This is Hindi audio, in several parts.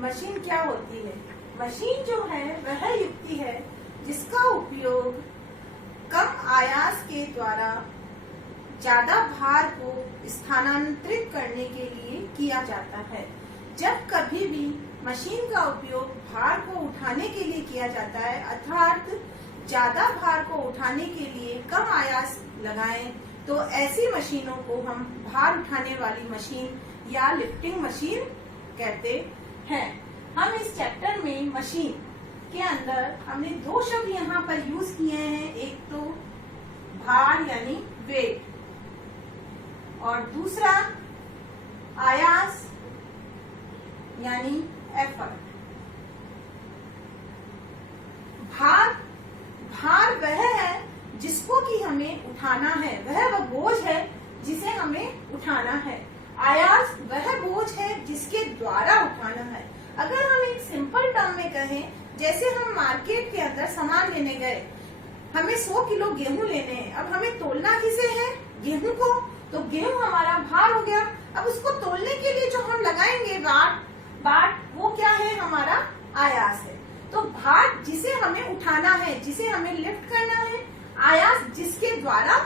मशीन क्या होती है? मशीन जो है वह युक्ति है जिसका उपयोग कम आयास के द्वारा ज्यादा भार को स्थानांतरित करने के लिए किया जाता है। जब कभी भी मशीन का उपयोग भार को उठाने के लिए किया जाता है, अर्थात ज्यादा भार को उठाने के लिए कम आयास लगाएं, तो ऐसी मशीनों को हम भार उठाने वाली मशीन या लिफ्टिंग मशीन कहते हैं। हम इस चैप्टर में मशीन के अंदर हमने दो शब्द यहाँ पर यूज किए हैं, एक तो भार यानी वेट और दूसरा आयास यानी एफर्ट। भार वह है जिसको कि हमें उठाना है, वह बोझ है जिसे हमें उठाना है। आयास वह बोझ है जिसके द्वारा उठाना है। अगर हम एक सिंपल टर्म में कहें, जैसे हम मार्केट के अंदर सामान लेने गए, हमें 100 किलो गेहूं लेने हैं, अब हमें तोलना किसे है? गेहूं को। तो गेहूं हमारा भार हो गया। अब उसको तोलने के लिए जो हम लगाएंगे बाट, वो क्या है? हमारा आयास है। तो भार जिसे हमें उठाना है, जिसे हमें लिफ्ट करना है, आयास जिसके द्वारा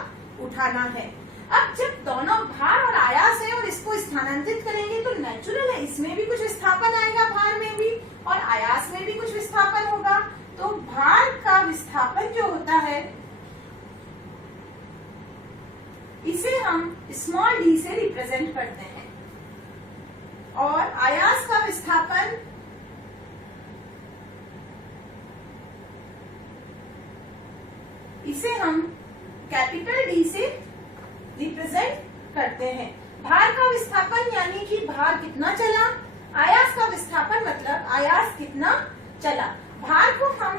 उठाना है। अब जब दोनों भार और आयास है और इसको स्थानांतरित करेंगे तो नेचुरल है, इसमें भी कुछ विस्थापन आएगा, भार में भी, और आयास में भी कुछ विस्थापन होगा। तो भार का विस्थापन जो होता है इसे हम स्मॉल डी से रिप्रेजेंट करते हैं, और आयास का विस्थापन इसे हम कैपिटल डी से रिप्रेजेंट करते हैं। भार का विस्थापन यानी कि भार कितना चला, आयास का विस्थापन मतलब आयास कितना चला। भार को हम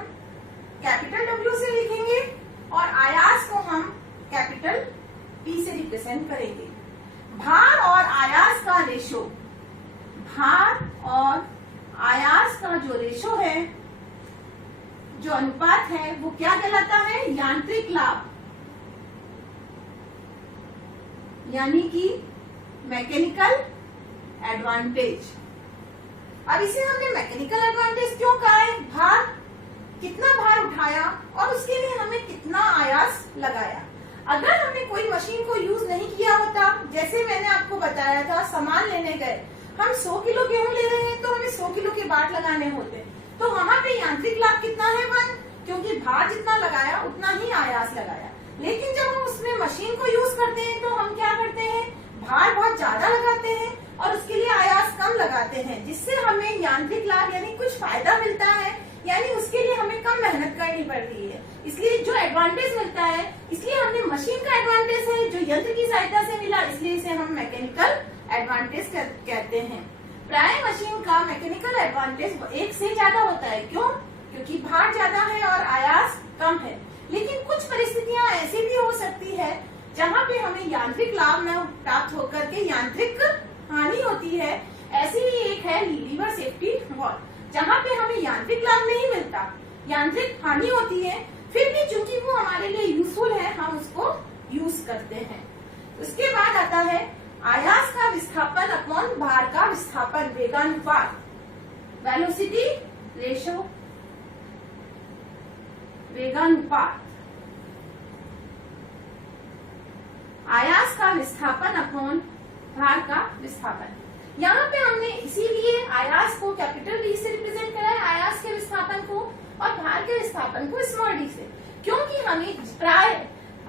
कैपिटल डब्ल्यू से लिखेंगे और आयास को हम कैपिटल पी से रिप्रेजेंट करेंगे। भार और आयास का रेशो, भार और आयास का जो रेशो है, जो अनुपात है, वो क्या कहलाता है? यांत्रिक लाभ, यानी कि मैकेनिकल एडवांटेज। अब इसे हमने मैकेनिकल एडवांटेज क्यों कहा है? कितना भार उठाया और उसके लिए हमें कितना आयास लगाया। अगर हमने कोई मशीन को यूज नहीं किया होता, जैसे मैंने आपको बताया था, सामान लेने गए, हम 100 किलो गेहूं ले रहे हैं तो हमें 100 किलो के बाट लगाने होते, तो वहां पे यांत्रिक लाभ कितना है? 1, क्योंकि भार जितना लगाया उतना ही आयास लगाया। लेकिन जब हम उसमें मशीन को यूज करते हैं तो हम क्या करते हैं? भार बहुत ज्यादा लगाते हैं और उसके लिए आयास कम लगाते हैं, जिससे हमें यांत्रिक लाभ यानी कुछ फायदा मिलता है, यानी उसके लिए हमें कम मेहनत करनी पड़ती है। इसलिए जो एडवांटेज मिलता है, इसलिए हमने मशीन का एडवांटेज है जो यंत्र की सहायता से मिला, इसलिए इसे हम मैकेनिकल एडवांटेज कहते हैं। प्राय मशीन का मैकेनिकल एडवांटेज 1 से ज्यादा होता है। क्यों? क्योंकि भार ज्यादा है और आयास कम है। लेकिन कुछ परिस्थितियां ऐसी भी हो सकती है जहाँ पे हमें यांत्रिक लाभ न प्राप्त होकर के यांत्रिक हानि होती है। ऐसी ही एक है लीवर सेफ्टी वॉल्व, जहाँ पे हमें यांत्रिक लाभ नहीं मिलता, यांत्रिक हानि होती है, फिर भी चूंकि वो हमारे लिए यूजफुल है, हम उसको यूज करते हैं। उसके बाद आता है आयास का विस्थापन अपॉन भार का विस्थापन, वेगानुपात, वेलोसिटी रेशो, वेगानुपात। आयास का विस्थापन अपॉन भार का विस्थापन। यहाँ पे हमने इसीलिए आयास को कैपिटल डी से रिप्रेजेंट करा है, आयास के विस्थापन को, और भार के विस्थापन को स्मॉल डी से, क्योंकि हमें प्राय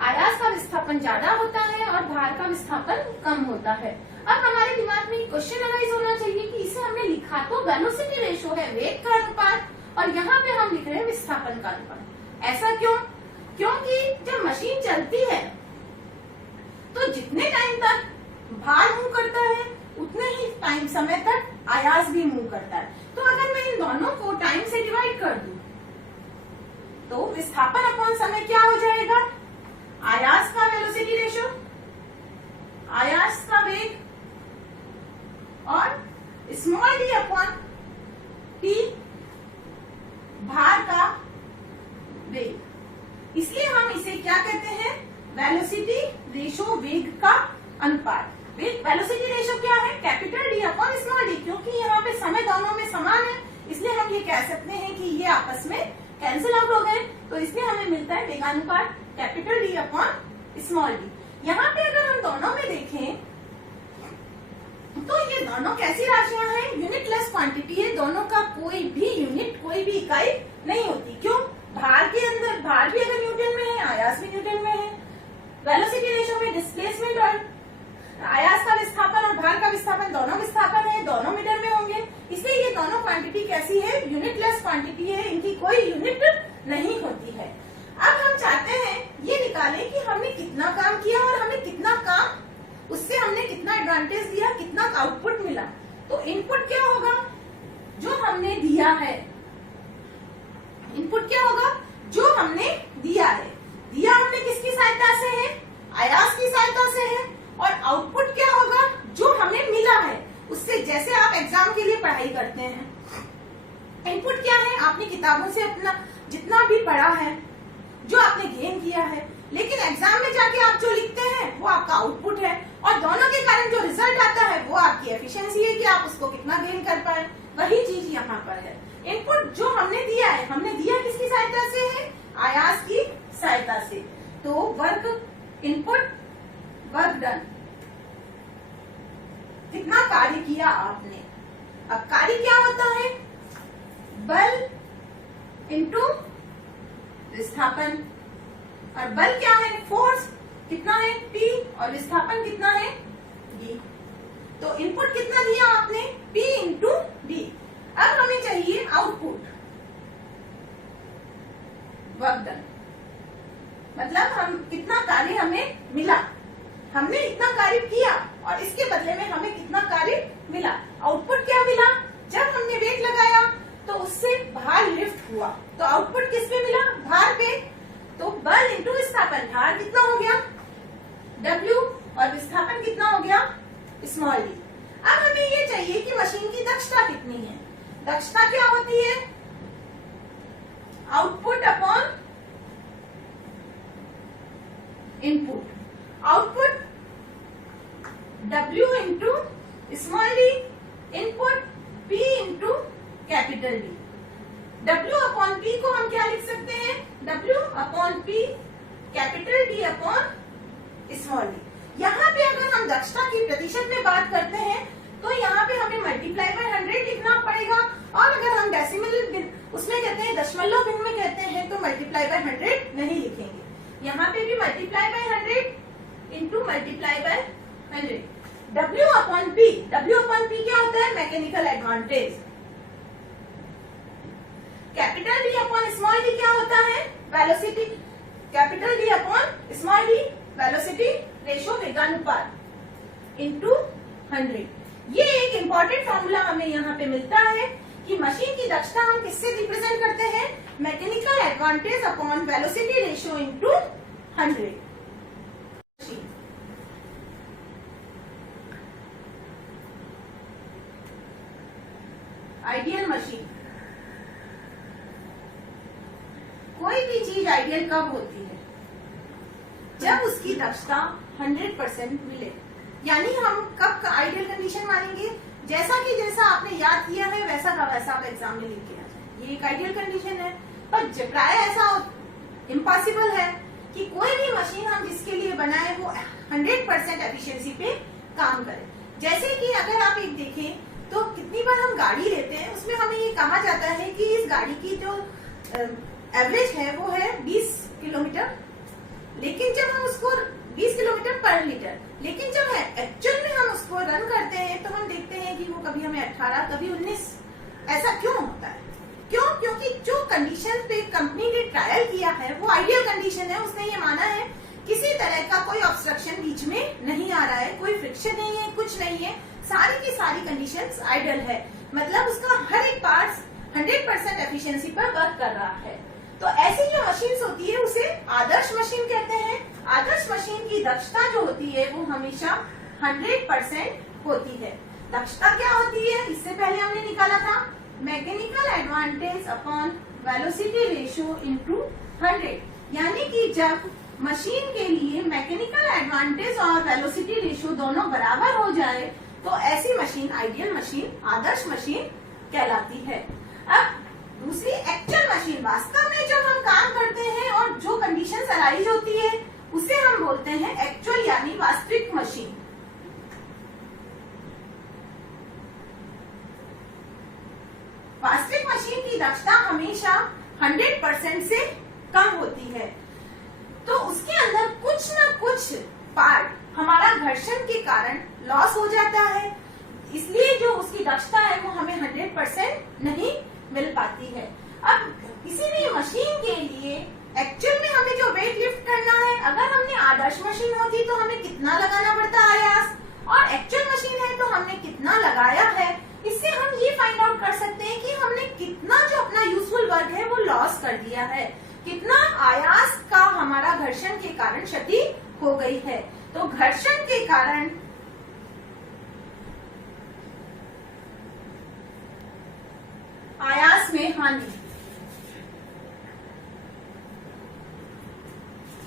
आयास का विस्थापन ज्यादा होता है और भार का विस्थापन कम होता है। अब हमारे दिमाग में क्वेश्चन अराइज होना चाहिए कि इसे हमने लिखा तो वेलोसिटी रेशो है, वेग का अनुपात, और यहाँ पे हम लिख रहे हैं विस्थापन का अनुपात। ऐसा क्यों? क्योंकि जब मशीन चलती है तो जितने टाइम तक भार मूव करता है उतने ही टाइम समय तक आयास भी मूव करता है। तो अगर मैं इन दोनों को टाइम से डिवाइड कर दूं तो विस्थापन अपॉन समय क्या हो जाएगा? आयास का वेलोसिटी रेशो, आयास का वेग, और स्मॉल डी अपॉन टी, भार का वेग। इसलिए हम इसे क्या कहते हैं? वेलोसिटी रेशो, वेग का अनुपात। वेलोसिटी रेशो क्या है? Capital D upon small D, क्योंकि यहाँ पे समय दोनों में समान ये कह सकते हैं कि ये आपस में कैंसिल आउट हो गए, तो इसमें हमें मिलता है वेगानुपात capital D upon small d. यहाँ पे अगर हम दोनों में देखें तो ये दोनों कैसी राशियां हैं, यूनिटलेस क्वांटिटी है, दोनों का कोई भी यूनिट, कोई भी इकाई नहीं होती। क्यों? भार के अंदर भार भी अगर न्यूटन में है, आयास भी न्यूटन में है, वेलोसिटी रेशियो में डिस्प्लेसमेंट और आयास का विस्थापन और भार का विस्थापन दोनों विस्थापन है, दोनों मीटर में होंगे, इसलिए ये दोनों क्वांटिटी कैसी है, यूनिटलेस क्वांटिटी है, इनकी कोई यूनिट नहीं होती है। अब हम चाहते हैं ये निकालें कि हमने कितना काम किया और हमें कितना काम, उससे हमने कितना एडवांटेज दिया, कितना आउटपुट मिला। तो इनपुट क्या होगा, जो हमने दिया है, इनपुट क्या होगा, जो हमने दिया है, दिया हमने किसकी सहायता से है, आयास की सहायता से है, और आउटपुट क्या होगा, जो हमें मिला है उससे। जैसे आप एग्जाम के लिए पढ़ाई करते हैं, इनपुट क्या है, आपने किताबों से अपना जितना भी पढ़ा है, जो आपने गेन किया है, लेकिन एग्जाम में जाके आप जो लिखते हैं वो आपका आउटपुट है, और दोनों के कारण जो रिजल्ट आता है वो आपकी एफिशिएंसी है कि आप उसको कितना गेन कर पाए। वही चीज यहाँ पर है, इनपुट जो हमने दिया है, हमने दिया किसकी सहायता से है, आयास की सहायता से। तो वर्क इनपुट, वर्क डन, कितना कार्य किया आपने। अब कार्य क्या होता है, बल इनटू विस्थापन, और बल क्या है, फोर्स कितना है P, और विस्थापन कितना है D। तो इनपुट कितना दिया आपने, P इंटू D। अब हमें चाहिए आउटपुट, वर्क डन, मतलब हम कितना कार्य हमें मिला, हमने इतना कार्य किया और इसके बदले में हमें कितना कार्य मिला। आउटपुट क्या मिला, जब हमने वेट लगाया तो उससे भार लिफ्ट हुआ, तो आउटपुट किस पे मिला, भार पे। तो बल इंटू विस्थापन, भार कितना हो गया W, और विस्थापन कितना हो गया स्मॉल d। अब हमें ये चाहिए कि मशीन की दक्षता कितनी है। दक्षता क्या होती है, output upon input, output W into small d, input P into capital D। W upon P को हम क्या लिख सकते हैं, W upon P capital D upon small d। यहाँ पे अगर हम दक्षता की प्रतिशत में बात करते हैं तो यहाँ पे हमें मल्टीप्लाई बाय 100 लिखना पड़ेगा, और अगर हम डेसिमल उसमें कहते हैं, दशमलव भिन्न में कहते हैं, तो मल्टीप्लाई बाय 100 नहीं लिखेंगे। यहाँ पे भी multiply by 100 into multiply by 100। W upon P, W upon P क्या होता है, mechanical advantage. Capital D upon small d क्या होता है, velocity. Capital D upon small d velocity ratio, वेगानुपात इंटू 100। ये एक इम्पॉर्टेंट फॉर्मूला हमें यहाँ पे मिलता है कि मशीन की दक्षता हम किससे रिप्रेजेंट करते हैं, mechanical advantage upon velocity ratio into 100। Ideal machine, कोई भी चीज आइडियल कब होती है, जब उसकी दक्षता 100% मिले। यानी हम कब आइडियल कंडीशन मानेंगे, जैसा कि जैसा आपने याद किया है वैसा का वैसा आप एग्जाम में लिख के आ जाए, ये एक आइडियल कंडीशन है। पर प्राय ऐसा इम्पॉसिबल है कि कोई भी मशीन हम जिसके लिए बनाए वो 100% एफिशिएंसी पे काम करे। जैसे कि अगर आप एक देखें तो कितनी बार हम गाड़ी लेते हैं, उसमें हमें ये कहा जाता है कि इस गाड़ी की जो एवरेज है वो है 20 किलोमीटर, लेकिन जब हम उसको 20 किलोमीटर पर लीटर, लेकिन जब है एक्चुअल में हम उसको रन करते हैं तो हम देखते हैं कि वो कभी हमें 18, कभी 19। ऐसा क्यों होता है, क्यों? क्योंकि जो कंडीशन पे कंपनी ने ट्रायल किया है वो आइडियल कंडीशन है। उसने ये माना है किसी तरह का कोई ऑब्स्ट्रक्शन बीच में नहीं आ रहा है, कोई फ्रिक्शन नहीं है, कुछ नहीं है, सारी की सारी कंडीशंस आइडियल है, मतलब उसका हर एक पार्ट 100% एफिशिएंसी पर वर्क कर रहा है। तो ऐसी जो मशीन्स होती है उसे आदर्श मशीन कहते हैं। आदर्श मशीन की दक्षता जो होती है वो हमेशा 100% होती है। दक्षता क्या होती है, इससे पहले हमने निकाला था mechanical advantage upon velocity ratio into 100। यानी कि जब मशीन के लिए मैकेनिकल एडवांटेज और वेलोसिटी रेशियो दोनों बराबर हो जाए तो ऐसी मशीन आइडियल मशीन, आदर्श मशीन कहलाती है। अब दूसरी एक्चुअल मशीन, वास्तव में जब हम काम करते हैं और जो कंडीशन अराइज होती है उसे हम बोलते हैं एक्चुअल यानी वास्तविक मशीन। वास्तविक मशीन की दक्षता हमेशा 100% से कम होती है, तो उसके अंदर कुछ ना कुछ पार्ट हमारा घर्षण के कारण लॉस हो जाता है, इसलिए जो उसकी दक्षता है वो हमें 100% नहीं मिल पाती है। अब किसी भी मशीन के लिए एक्चुअल में हमें जो वेट लिफ्ट करना है, अगर हमने आदर्श मशीन होती तो हमें कितना लगाना पड़ता आयास, और एक्चुअल मशीन है तो हमने कितना लगाया है, इससे हम ये फाइंड आउट कर सकते हैं कि हमने कितना जो अपना यूजफुल वर्क है वो लॉस कर दिया है, कितना आयास का हमारा घर्षण के कारण क्षति हो गई है। तो घर्षण के कारण आयास में हानि,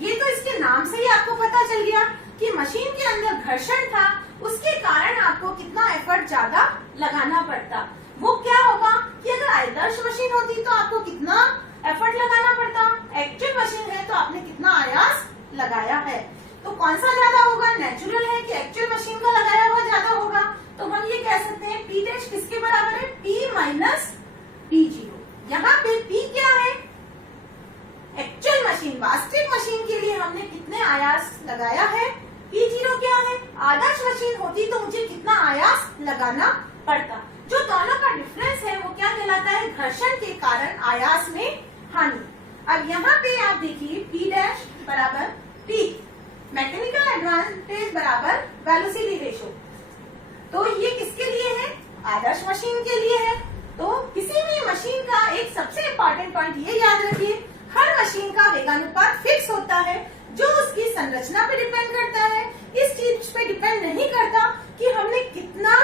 ये तो इसके नाम से ही आपको पता चल गया कि मशीन के अंदर घर्षण था, उसके कारण आपको कितना एफर्ट ज्यादा लगाना पड़ता। वो क्या होगा कि अगर आदर्श मशीन होती तो आपको कितना एफर्ट लगाना पड़ता, एक्चुअल मशीन है तो आपने कितना आयास लगाया है। तो कौन सा ज्यादा होगा? नेचुरल है कि एक्चुअल मशीन का लगाया हुआ ज्यादा होगा? तो हम ये कह सकते हैं P डैश किसके बराबर है? P minus P0। यहाँ पे P क्या है? एक्चुअल मशीन, वास्तविक मशीन के लिए हमने कितने आयास लगाया है, P0 क्या है? आदर्श मशीन होती तो मुझे कितना आयास लगाना पड़ता। जो दोनों का डिफरेंस है वो क्या कहलाता है? घर्षण के कारण आयास में हानि। अब यहाँ पे आप देखिए P डैश बराबर P, मैकेनिकल एडवांटेज बराबर वेलोसिटी रेशो, तो ये किसके लिए है? आदर्श मशीन के लिए है। तो किसी भी मशीन का एक सबसे इम्पोर्टेंट पॉइंट ये याद रखिए, हर मशीन का वेगानुपात फिक्स होता है, जो उसकी संरचना पे डिपेंड करता है। इस चीज पे डिपेंड नहीं करता कि हमने कितना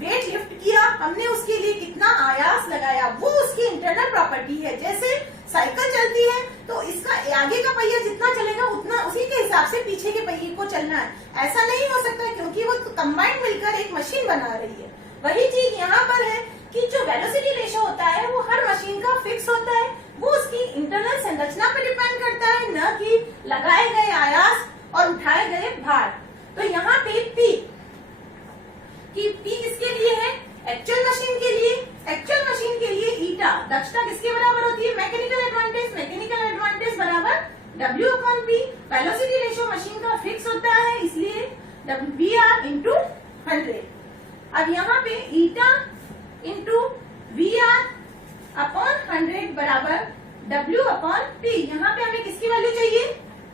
वेट लिफ्ट किया, हमने उसके लिए कितना आयास लगाया, वो उसकी इंटरनल प्रॉपर्टी है। जैसे साइकिल चलती है तो इसका आगे का पहिया जितना चलेगा उतना उसी के हिसाब से पीछे के पहिए को चलना है, ऐसा नहीं हो सकता क्योंकि वो कंबाइंड मिलकर एक मशीन बना रही है। वही चीज यहाँ पर है कि जो वेलोसिटी रेशो होता है वो हर मशीन का फिक्स होता है, वो उसकी इंटरनल संरचना पे डिपेंड करता है, न कि लगाए गए आयास और उठाए गए भार। तो यहाँ पे P किसके लिए है? एक्चुअल मशीन के लिए। एक्चुअल मशीन के लिए ईटा दक्षता किसके बराबर होती है? Mechanical advantage. मैकेनिकल एडवांटेज बराबर W upon P। Velocity ratio machine का फिक्स होता है, इसलिए VR इंटू 100। अब यहाँ पे ईटा इंटू VR अपॉन 100 बराबर W अपॉन P। यहाँ पे हमें किसकी वैल्यू चाहिए?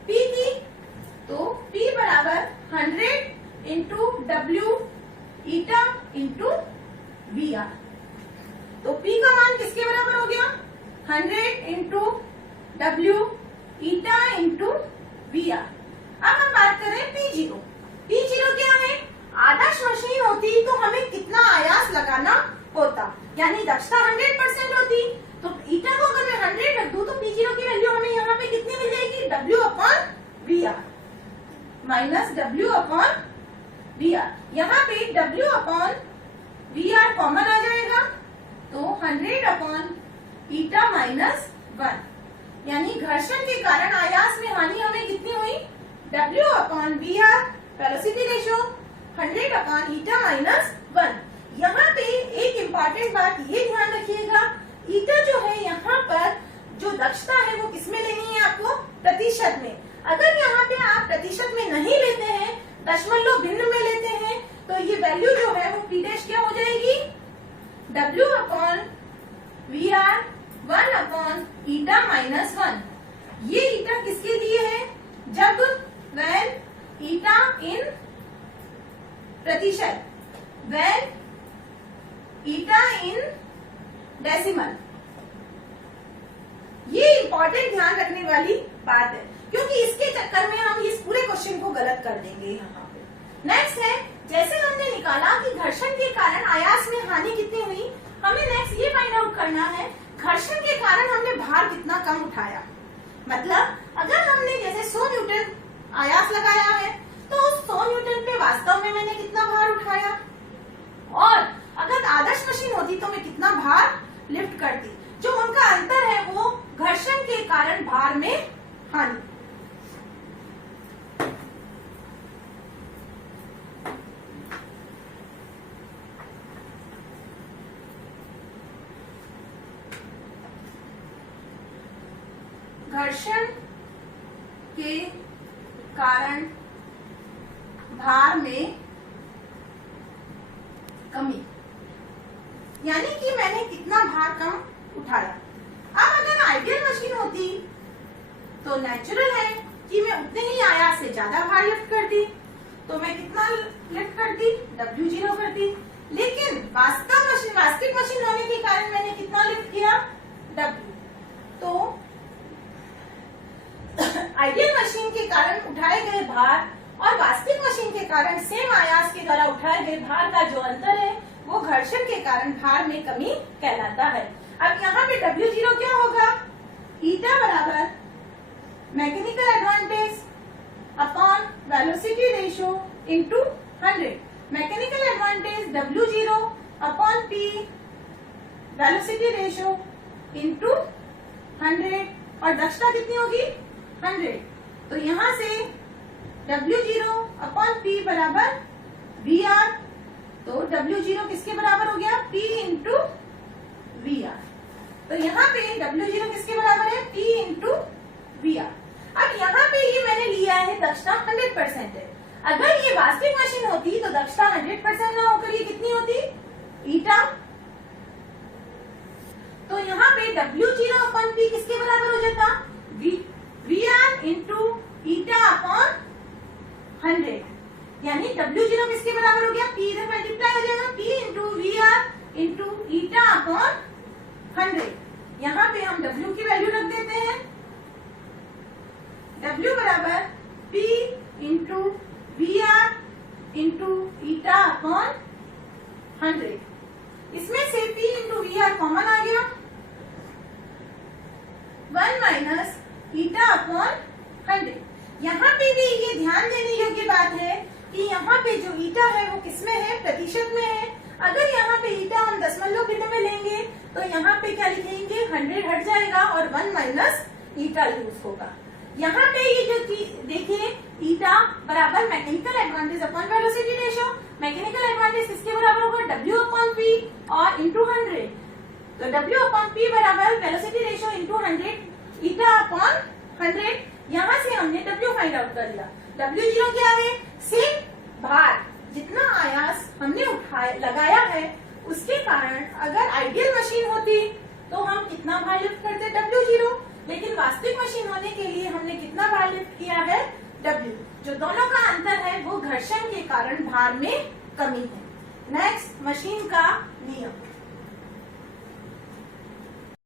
P की। तो P बराबर 100 into W eta into VR। तो P का मान किसके बराबर हो गया? 100 into W eta into VR। अब हम बात करें P0। P0 क्या है? आदर्श मशीन होती तो हमें कितना आयास लगाना होता, यानी दक्षता 100% होती। तो ईटा को अगर मैं 100 रख दूं तो P0 की वैल्यू हमें यहाँ पे कितनी मिल जाएगी? W upon VR minus W upon VR। यहाँ पे W अपॉन VR कॉमन आ जाएगा, तो 100 अपॉन ईटा माइनस 1, यानी घर्षण के कारण आयास में हानि हमें कितनी हुई? W upon VR velocity ratio 100 upon eta minus 1। यहाँ पे एक इम्पॉर्टेंट बात ये ध्यान रखिएगा, ईटा जो है यहाँ पर जो दक्षता है वो किसमें लेनी है आपको? प्रतिशत में। अगर यहाँ पे आप प्रतिशत में नहीं लेते हैं, दशमलव भिन्न में लेते हैं, तो ये वैल्यू जो है वो P डैश क्या हो जाएगी? W upon VR 1 upon eta minus 1। ये ईटा किसके लिए है? जब when ईटा इन प्रतिशत, when ईटा इन डेसिमल। ये इंपॉर्टेंट ध्यान रखने वाली बात है, क्योंकि इसके चक्कर में हम इस पूरे क्वेश्चन को गलत कर देंगे यहाँ पे। नेक्स्ट है, जैसे हमने निकाला कि घर्षण के कारण आयास में हानि कितनी हुई, हमें नेक्स्ट ये फाइंड आउट करना है घर्षण के कारण हमने भार कितना कम उठाया। मतलब अगर हमने जैसे 100 न्यूटन आयास लगाया है तो उस 100 न्यूटन पे वास्तव में मैंने कितना भार उठाया, और अगर आदर्श मशीन होती तो मैं कितना भार लिफ्ट करती। जो का अंतर है वो घर्षण के कारण भार में हानि। घर्षण के कारण भार में कमी, यानी कि मैंने कितना भार कम उठाया। अब अगर आइडियल मशीन होती तो नेचुरल है कि मैं उतने ही आयास से ज्यादा भार लिफ्ट करती, तो मैं कितना लिफ्ट करती, W0 करती। लेकिन वास्तविक मशीन होने के कारण मैंने कितना लिफ्ट किया, W। तो आइडियल मशीन के कारण उठाए गए भार और वास्तविक मशीन के कारण सेम आयास के द्वारा उठाए गए भार का जो अंतर है वो घर्षण के कारण भार में कमी कहलाता है। अब यहाँ पे W0 क्या होगा, ईटा बराबर mechanical advantage upon velocity ratio into 100। Mechanical advantage W0 upon P velocity ratio into 100 और दक्षता कितनी होगी, 100। तो यहाँ से W0 अपॉन P बराबर VR, तो W0 किसके बराबर हो गया, P इंटू VR। तो यहाँ पे W0 किसके बराबर है, P इंटू VR। अब यहाँ पे ये मैंने लिया है दक्षता 100% है। अगर ये वास्तविक मशीन होती तो दक्षता 100% ना होकर ये कितनी होती, ईटा। तो यहाँ पे W0 अपॉन P किसके बराबर हो जाता, VR इंटू ईटा अपॉन 100, यानी W0 किसके बराबर हो गया, P इधर मल्टीप्लाई हो जाएगा, P into VR into eta upon 100। यहाँ पे हम W की वैल्यू रख देते हैं, W बराबर P into VR into eta upon 100। इसमें से P इंटू VR कॉमन आ गया, 1 माइनस ईटा अपॉन 100। यहाँ पे भी ये ध्यान देने योग्य बात है कि यहाँ पे जो ईटा है वो किसमें है, प्रतिशत में है। अगर यहाँ पे ईटा हम दशमलव बिंदु में लेंगे तो यहाँ पे क्या लिखेंगे, 100 हट जाएगा और 1 माइनस ईटा यूज होगा। यहाँ पे ये जो देखिए ईटा बराबर mechanical advantage upon velocity ratio, mechanical advantage किसके बराबर होगा, W अपॉन P और इंटू 100। तो W अपॉन P बराबर velocity ratio into 100 eta upon 100। यहाँ से हमने W फाइंड आउट कर लिया। W0 क्या है, सेम भार जितना आयास हमने लगाया है उसके कारण अगर आइडियल मशीन होती तो हम कितना भार लिफ्ट करते, W0। लेकिन वास्तविक मशीन होने के लिए हमने कितना भार लिफ्ट किया है, W। जो दोनों का अंतर है वो घर्षण के कारण भार में कमी है। नेक्स्ट, मशीन का नियम।